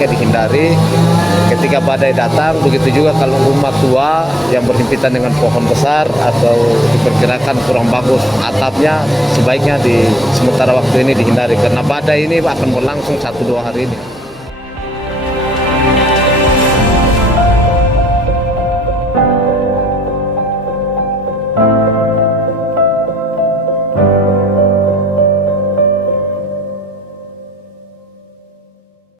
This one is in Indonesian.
sebaiknya dihindari ketika badai datang. Begitu juga kalau rumah tua yang berhimpitan dengan pohon besar atau diperkirakan kurang bagus atapnya, sebaiknya di sementara waktu ini dihindari karena badai ini akan berlangsung 1-2 hari ini.